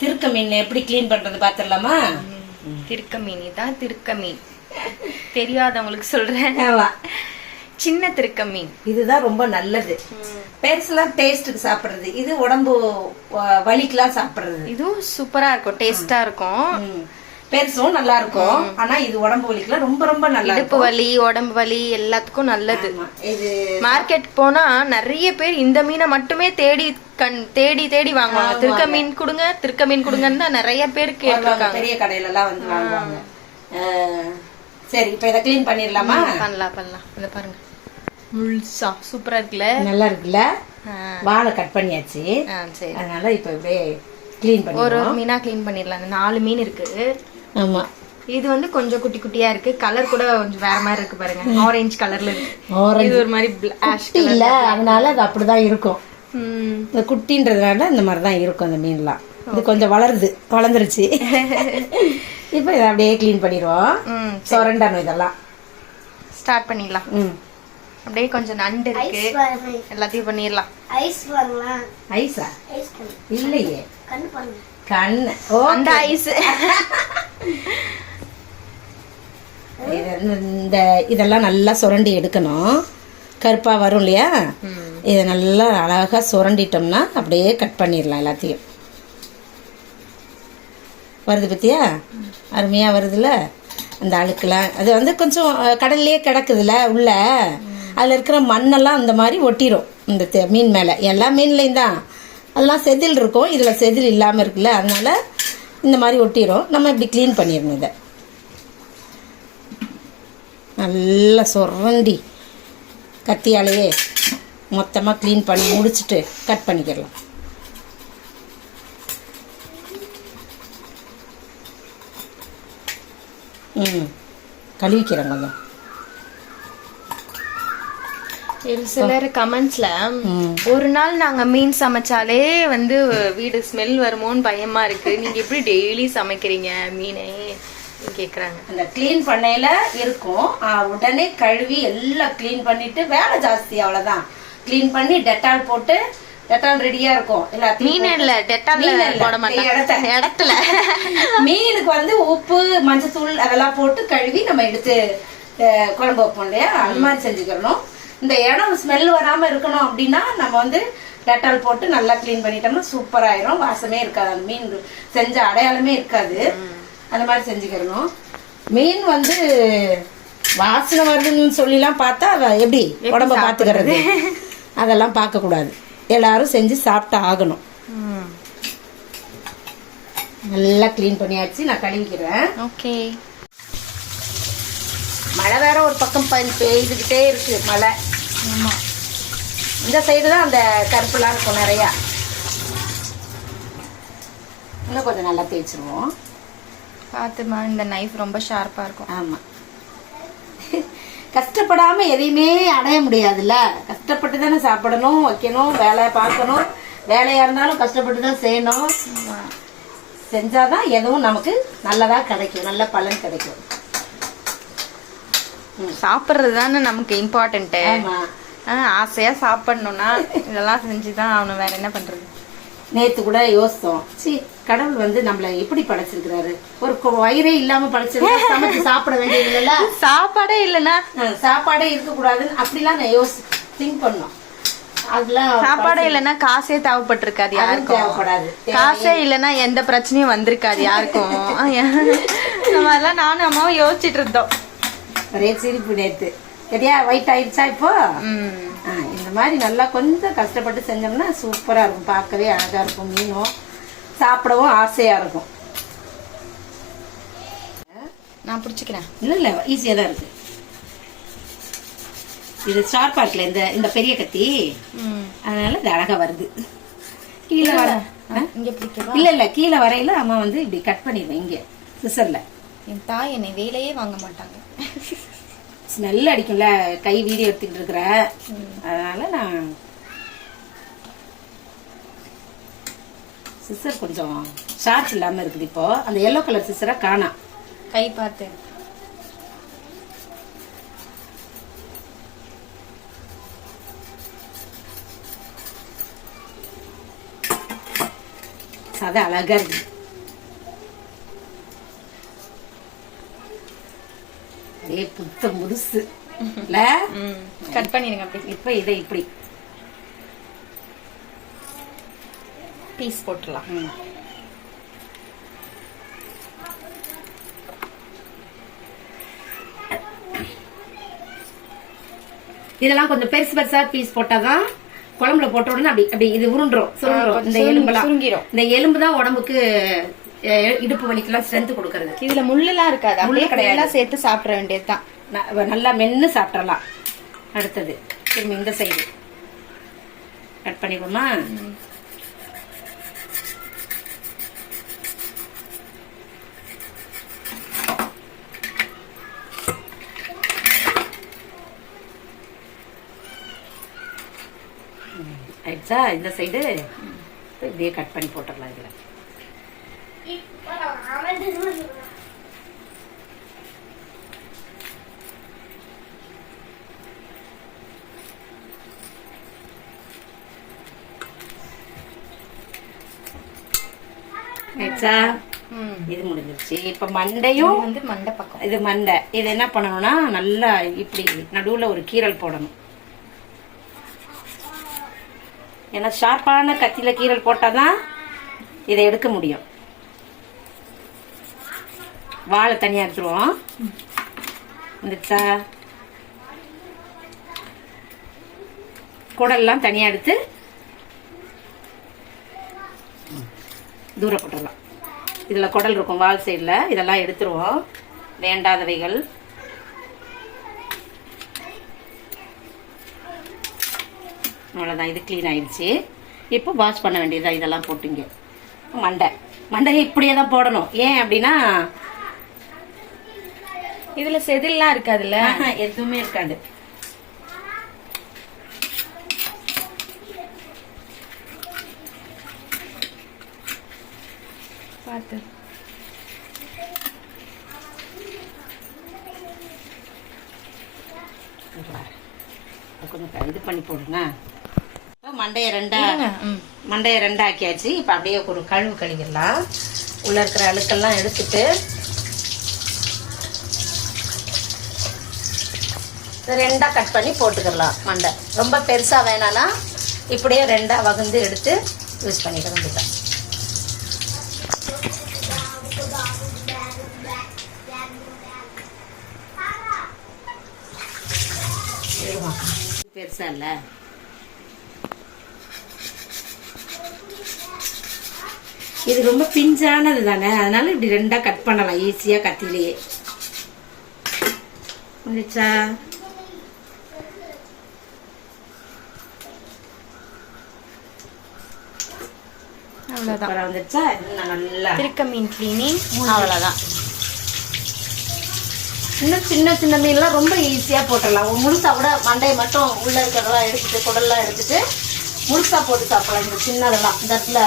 திருக்க மீன் எப்படி க்ளீன் பண்றது பாத்துடலாமா? திருக்க மீன் தான் திருக்க மீன். தெரியாதவங்களுக்கு சொல்றேன். ஆமா. சின்ன திருக்க மீன். இதுதான் ரொம்ப நல்லது. பெருசுலாம் டேஸ்ட்டுக்கு சாப்பிடுறது. இது உடம்பு வலிக்கெல்லாம் சாப்பிடுறது. இதுவும் சூப்பரா இருக்கும். டேஸ்டா இருக்கும். பெருசும் நல்லா இருக்கும் ஆனா இது உடம்பு வலிக்கெல்லாம் ரொம்ப ரொம்ப நல்லா இடுப்பு வலி உடம்பு வலி எல்லாத்துக்கும் நல்லது. இது மார்க்கெட் போனா நிறைய பேர் இந்த மீனை மட்டுமே தேடி கண் தேடி தேடி வாங்குவாங்க. திருக்க மீன் கொடுங்க திருக்க மீன் கொடுங்கன்னு தான் நிறைய பேர் கேட்டிருக்காங்க. பெரிய கடையில எல்லாம் வந்து வாங்குவாங்க. சரி இப்ப இதை க்ளீன் பண்ணிடலாமா? பண்ணலாம் பண்ணலாம். இத பாருங்க. முழுசா சூப்பரா இருக்குல்ல? நல்லா இருக்குல்ல? வாழை கட் பண்ணியாச்சு. அதனால இப்ப இப்படியே க்ளீன் பண்ணி ஒரு ஒரு மீனா க்ளீன் பண்ணிடலாம். நாலு மீன் இருக்கு. ஆமா. இது வந்து கொஞ்சம் குட்டி குட்டியா இருக்கு. கலர் கூட கொஞ்சம் வேற மாதிரி இருக்கு பாருங்க. ஆரஞ்சு கலர்ல இருக்கு. இது ஒரு மாதிரி ஆஷ் குட்டி இல்ல. அதனால அது அப்படிதான் இருக்கும். ம். இந்த குட்டின்றதுனால இந்த மாதிரி தான் இருக்கும் அந்த மீன்லாம். இது கொஞ்சம் வளருது. வளர்ந்துருச்சு. இப்போ இதை அப்படியே க்ளீன் பண்ணிடுவோம். ம் சொரண்டணும் இதெல்லாம். ஸ்டார்ட் பண்ணிடலாம். ம். அப்படியே கொஞ்சம் நண்டு இருக்கு. எல்லாத்தையும் பண்ணிடலாம். ஐஸ் ஐஸா இல்லையே. கண்ணு பாருங்க. கண்ணு ஓ அந்த ஐஸ் இந்த இதெல்லாம் நல்லா சுரண்டி எடுக்கணும். கருப்பா வரும் இல்லையா? இதை நல்லா அழகா சுரண்டிட்டோம்னா அப்படியே கட் பண்ணிடலாம் எல்லாத்தையும். வருது பத்தியா? அருமையா வருதுல்ல அந்த அழுக்கெல்லாம் அது வந்து கொஞ்சம் கடல்லையே கிடக்குதுல உள்ள. அதில் இருக்கிற மண்ணெல்லாம் அந்த மாதிரி ஒட்டிரும். இந்த மீன் மேலே. எல்லா மீன்லையும் தான். அதெல்லாம் செதில் இருக்கும். இதில் செதில் இல்லாமல் இருக்குல்ல அதனால் இந்த மாதிரி ஒட்டிடும் நம்ம இப்படி க்ளீன் பண்ணிடணும் இதை. நல்லா சொரண்டி கத்தியாலேயே மொத்தமாக க்ளீன் பண்ணி முடிச்சுட்டு கட் பண்ணிக்கிடலாம் ம். கழுவிக்கிறேன் கொஞ்சம். சிலர் கமெண்ட்ஸ்ல ஒரு நாள் நாங்க மீன் சமைச்சாலே வந்து வீடு ஸ்மெல் வருமோன்னு பயமா இருக்கு. நீங்க எப்படி டெய்லி சமைக்கிறீங்க மீனை? கேக்குறாங்க. அந்த க்ளீன் பண்ணையில இருக்கும். உடனே கழுவி எல்லாம் க்ளீன் பண்ணிட்டு வேலை ஜாஸ்தி அவ்வளவுதான். க்ளீன் பண்ணி டெட்டால் போட்டு டெட்டால் ரெடியா இருக்கும். மீன் இல்ல டெட்டால் போட மாட்டாங்க. இடத்த. இடத்துல. மீனுக்கு வந்து உப்பு மஞ்சத்தூள் அதெல்லாம் போட்டு கழுவி நம்ம எடுத்து குழம்பு வைப்போம் இல்லையா? அந்த மாதிரி செஞ்சுக்கிறணும். இந்த இடம் ஸ்மெல் வராம இருக்கணும் அப்படின்னா நம்ம வந்து டெட்டால் போட்டு நல்லா க்ளீன் பண்ணிட்டோம்னா சூப்பர் ஆயிரும். வாசமே இருக்காது. அந்த மீன் செஞ்ச அடையாளமே இருக்காது. அந்த மாதிரி செஞ்சுக்கிறணும். மீன் வந்து வாசனை வருதுன்னு சொல்லிலாம் பார்த்தா எப்படி உடம்ப பாத்துக்கிறது? அதெல்லாம் பார்க்க கூடாது எல்லாரும் செஞ்சு சாப்பிட்டு ஆகணும். நல்லா க்ளீன் பண்ணியாச்சு. நான் கழுவிக்கிறேன். ஓகே. மழை வேற ஒரு பக்கம் பெய்- பெய்துக்கிட்டே இருக்கு. மழை. இந்த சைடு தான் அந்த கருப்புலாம் இருக்கும் நிறையா. இன்னும் கொஞ்சம் நல்லா தேய்ச்சிருவோம். பாத்துமா இந்த நைஃப் ரொம்ப ஷார்ப்பா இருக்கும். ஆமா. கஷ்டப்படாம எதையுமே அடைய முடியாதுல்ல. கஷ்டப்பட்டு தானே சாப்பிடணும் வைக்கணும் வேலை பார்க்கணும். வேலையா இருந்தாலும் கஷ்டப்பட்டு தான் செய்யணும். செஞ்சாதான் எதுவும் நமக்கு நல்லதா கிடைக்கும் நல்ல பலன் கிடைக்கும். சாப்பிடுறது தானே நமக்கு இம்பார்ட்டன்ட் ஆமா. ஆசையா சாப்பிடணும்னா இதெல்லாம் செஞ்சுதான் ஆகணும். வேற என்ன பண்றது? நேத்து கூட யோசித்தோம். சி கடவுள் வந்து நம்மள எப்படி படைச்சிருக்கிறாரு? ஒரு வயிறே இல்லாம படைச்சிருக்கா சமைச்சு சாப்பிட வேண்டியது இல்லைல்ல? சாப்பாடே இல்லைன்னா? சாப்பாடே இருக்கக்கூடாதுன்னு அப்படிலாம் நான் யோசி திங்க் பண்ணோம். அதெல்லாம் சாப்பாடே இல்லைன்னா காசே தேவைப்பட்டிருக்காது யாருக்கும். காசே இல்லைன்னா எந்த பிரச்சனையும் வந்திருக்காது யாருக்கும். இந்த மாதிரிலாம் நானும் அம்மாவும் யோசிச்சுட்டு இருந்தோம். ஒரே சிரிப்பு நேத்து. சரியா ஒயிட் ஆயிடுச்சா இப்போ? இந்த மாதிரி நல்லா கொஞ்சம் கஷ்டப்பட்டு செஞ்சோம்னா சூப்பரா இருக்கும். பார்க்கவே அழகா இருக்கும். மீனும் சாப்பிடவும் ஆசையா இருக்கும். நான் பிடிச்சிக்கிறேன். இல்ல இல்ல ஈஸியா தான் இருக்கு. இது ஷார்ப்பா இருக்குல்ல இந்த இந்த பெரிய கத்தி. அதனால இது அழகா வருது. கீழே வர இல்ல. இல்ல கீழே வரையில அம்மா வந்து இப்படி கட் பண்ணிடுவேன் இங்க. சிசர்ல என் தாய் என்னை வேலையே வாங்க மாட்டாங்க. ஸ்மெல் அடிக்கும்ல கை வீடியோ எடுத்துக்கிட்டு இருக்கிற. அதனால நான் சிசர் கொஞ்சம் ஷார்ப் இல்லாம இருக்குது இப்போ. அந்த எல்லோ கலர் சிசரை காணாம் கை பார்த்து. அது அழகா இருக்கு. ஏ புத்த முதுசு. கட் பண்ணிடுங்க அப்படி. இப்ப இதை இப்படி. பீஸ் போட்டுடலாம். ம். இதெல்லாம் கொஞ்சம் பெருசு பெருசா பீஸ் போட்டாதான் குழம்புல போட்ட உடனே அப்படி அப்படி இது உருண்டுரும் இந்த சுருங்கிரும். இந்த எலும்பு தான் உடம்புக்கு இடுப்பு வலிக்கெல்லாம் ஸ்ட்ரென்த் கொடுக்கறது இதுல முள்ளெல்லாம் இருக்காது. முள்ளு கிடையாது. சேர்த்து சாப்பிட வேண்டியதுதான். நல்லா மென்னு சாப்பிடலாம். அடுத்தது திரும்பி இந்த சைடு கட் பண்ணிக்கோமா ஆயிடுச்சா? இந்த சைடு இப்படியே கட் பண்ணி போட்டுடலாம் இதுல. இது முடிஞ்சிருச்சு. இப்ப மண்டையும் வந்து மண்டை பக்கம். இது மண்டை. இது என்ன பண்ணணும்னா நல்லா இப்படி நடுவுல ஒரு கீரல் போடணும். ஏன்னா ஷார்ப்பான கத்தியில கீரல் போட்டாதான் இதை எடுக்க முடியும். வாழை தனியாக எடுத்துருவோம். வந்துடுச்சா குடல்லாம் தனியாக எடுத்து தூரப்பட்டுடலாம் இதில் குடல் இருக்கும் வால் சைடில். இதெல்லாம் எடுத்துருவோம். வேண்டாதவைகள். அவ்வளோதான் இது க்ளீன் ஆயிடுச்சு. இப்போ வாஷ் பண்ண வேண்டியதாக இதெல்லாம் போட்டுங்க மண்டை. மண்டையை இப்படியே தான் போடணும். ஏன் அப்படின்னா இதுல செதில்லாம் இருக்காதுல்ல? எதுவுமே இருக்காது. பார்த்து கொஞ்சம் இது பண்ணி போடுங்க. இப்போ மண்டையை ரெண்டா. மண்டையை ரெண்டாக்கியாச்சு. இப்போ அப்படியே ஒரு கழுவு கழுவிடலாம். உள்ள இருக்கிற அழுக்கெல்லாம் எடுத்துட்டு ரெண்டாக கட் பண்ணி போட்டுக்கிடலாம் மண்டை. ரொம்ப பெருசாக வேணாம்னா இப்படியே ரெண்டாக வகுந்து எடுத்து யூஸ் பண்ணிக்கிறோம் வேண்டியதான் பெருசா இல்லை. இது ரொம்ப பிஞ்சானது தானே? அதனால இப்படி ரெண்டா கட் பண்ணலாம். ஈஸியா கத்திலேயே முடிச்சா நல்லா திருக்க மீன் கிளீனிங் அவ்வளவுதான். இன்னும் சின்ன சின்ன மீன்லாம் ரொம்ப ஈஸியா போட்டுடலாம். முழுசா கூட மண்டையை மட்டும் உள்ள இருக்கிறதெல்லாம் எடுத்துட்டு குடல்லாம் எடுத்துட்டு முழுசா போட்டு சாப்பிடலாம். இந்த சின்னதெல்லாம். இந்த இடத்துல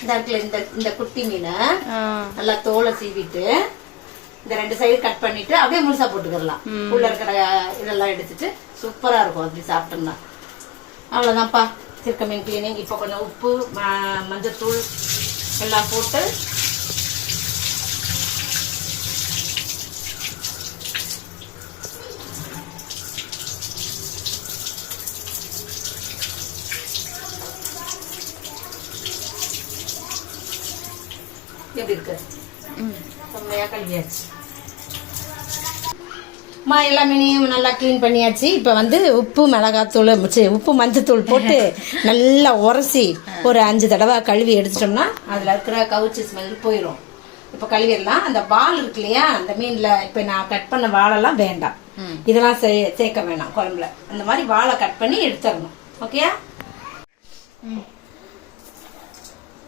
இந்த இடத்துல இந்த இந்த குட்டி மீனை. நல்லா தோலை சீவிட்டு இந்த ரெண்டு சைடு கட் பண்ணிட்டு அப்படியே முழுசா போட்டுக்கிடலாம். உள்ள இருக்கிற இதெல்லாம் எடுத்துட்டு சூப்பரா இருக்கும். அப்படி சாப்பிட்டோம்னா. அவ்வளவுதான்ப்பா. திருக்க மீன் கிளீனிங் இப்போ கொஞ்சம் உப்பு மஞ்சத்தூள் எல்லாம் போட்டு எப்படி இருக்கு ம். செம்மையா கழுவியாச்சு மா எல்லா மீனையும் நல்லா க்ளீன் பண்ணியாச்சு. இப்போ வந்து உப்பு மிளகாத்தூள் உப்பு மஞ்சத்தூள் போட்டு நல்லா உரசி ஒரு அஞ்சு தடவை கழுவி எடுத்துட்டோம்னா அதில் இருக்கிற கவுச்சி ஸ்மெல் போயிடும் இப்போ கழுவிடலாம். அந்த வால் இருக்கு இல்லையா அந்த மீனில் இப்போ நான் கட் பண்ண வாழெல்லாம் வேண்டாம். இதெல்லாம் சே- சேர்க்க வேணாம் குழம்புல. அந்த மாதிரி வாழை கட் பண்ணி எடுத்துடணும். ஓகேயா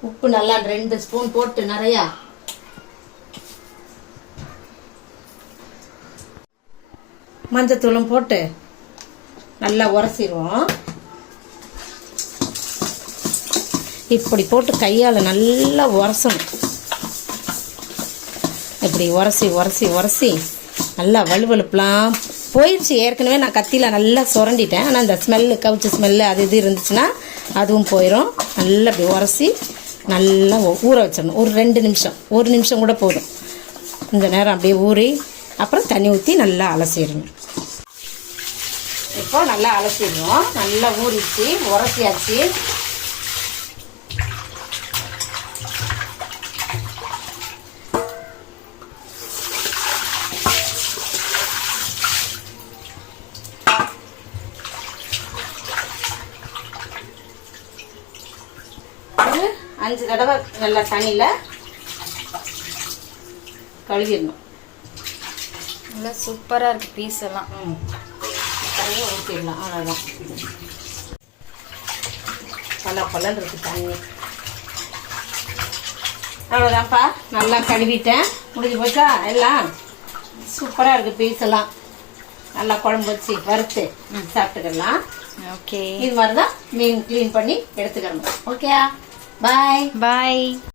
உப்பு நல்லா ரெண்டு ஸ்பூன் போட்டு நிறையா மஞ்சத்தூளும் போட்டு நல்லா உரசிடுவோம் இப்படி போட்டு கையால் நல்லா உரசணும். இப்படி உரசி உரசி உரசி நல்லா வலுவலுப்புலாம் போயிடுச்சு ஏற்கனவே நான் கத்தியில் நல்லா சுரண்டிட்டேன். ஆனால் இந்த ஸ்மெல்லு கவுச்சி ஸ்மெல்லு அது இது இருந்துச்சுன்னா அதுவும் போயிடும் நல்லா இப்படி உரசி நல்லா ஊற வச்சிடணும். ஒரு ரெண்டு நிமிஷம். ஒரு நிமிஷம் கூட போதும். இந்த நேரம் அப்படியே ஊறி அப்புறம் தண்ணி ஊற்றி நல்லா அலசிடணும். இப்போ நல்லா அலசிடுவோம் நல்லா ஊறிச்சு உரசியாச்சு. அஞ்சு தடவை நல்லா தண்ணியில் கழுவிடணும். நல்லா சூப்பரா இருக்கு பீஸ் எல்லாம். தண்ணியை ஊற்றிடலாம் அவ்வளோதான் பல பலன் தண்ணி. அவ்வளோதான்ப்பா நல்லா கழுவிட்டேன். முடிஞ்சு போச்சா? எல்லாம் சூப்பராக இருக்குது பீஸ் எல்லாம். நல்லா குழம்பு வச்சு வறுத்து சாப்பிட்டுக்கலாம். ஓகே. இது மாதிரி தான் மீன் க்ளீன் பண்ணி எடுத்துக்கணும் ஓகே பாய் பாய்